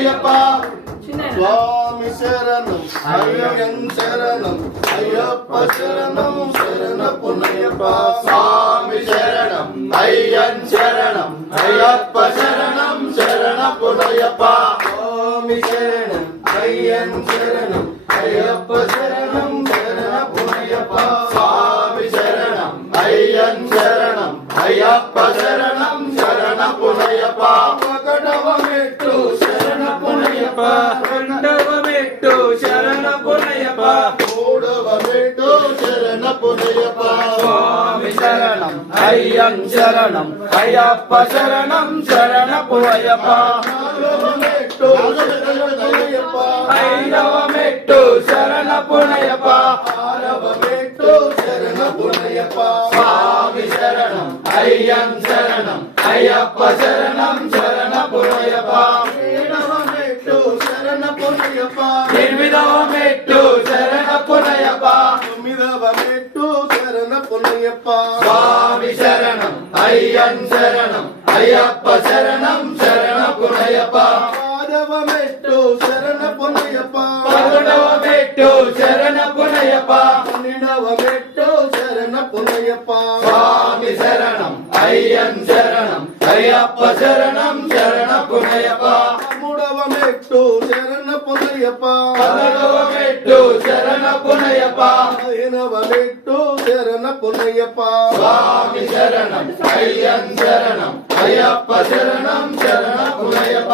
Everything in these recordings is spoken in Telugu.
అయ్యప్ప స్వామి శరణం అయ్యన్ శరణం అయ్యప్ప శరణం శరణపునయ్యప్ప స్వామి శరణం అయ్యన్ శరణం అయ్యప్ప శరణం శరణపునయ్యప్ప స్వామి శరణం అయ్యన్ శరణం అయ్యప్ప శరణం శరణపునయ్యప్ప స్వామి శరణం అయ్యన్ శరణం అయ్యప్ప శరణం శరణపునయ్యప్ప ఒకటవ మెట్టు శరణపునయ్యప్ప రెండవ మెట్టు శరణపునయ్యప్ప మూడవ మెట్టు శరణపునయ్యప్ప స్వామి శరణం అయ్యన్ శరణం అయ్యప్ప శరణం శరణపునయ్యప్ప నాలుగవ మెట్టు శరణపునయ్యప్ప ఐదవ మెట్టు శరణపునయ్యప్ప ఆరవ మెట్టు శరణపునయ్యప్ప స్వామి శరణం అయ్యన్ శరణం అయ్యప్ప శరణం శరణపునయ్యప్ప ఏడవ మెట్టు శరణపునయ్యప్ప ఎనిమిదవ మెట్టు శరణపునయ్యప్ప తొమ్మిదవ మెట్టు శరణపునయ్యప్ప స్వామి శరణం అయ్యన్ శరణం అయ్యప్ప శరణం శరణపునయ్యప్ప పదవ మెట్టు శరణపునయ్యప్ప పదకొండవ మెట్టు శరణపునయ్యప్ప పన్నెండవ మెట్టు శరణపునయ్యప్ప స్వామి శరణం అయ్యన్ శరణం అయ్యప్ప శరణం శరణపునయ్యప్ప మూడవ మెట్టు శరణపునయ్యప్ప పదకొండవ మెట్టు శరణపునయ్యప్ప పదిహేనవ మెట్టు శరణపునయ్యప్ప స్వామి శరణం అయ్యన్ శరణం అయ్యప్ప శరణం శరణపునయ్యప్ప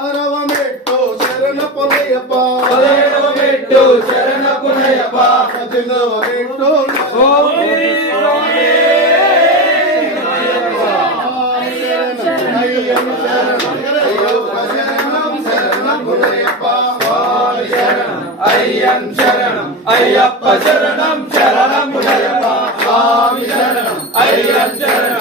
ఆరవ మెట్టు శరణపునయ్యప్ప పదిహేడవ మెట్టు శరణపునయ్యప్ప 18వ మెట్టు అయ్యన్ శరణం అయ్యప్ప శరణం శరణపునయ్యప్ప స్వామి శరణం అయ్యన్ శరణం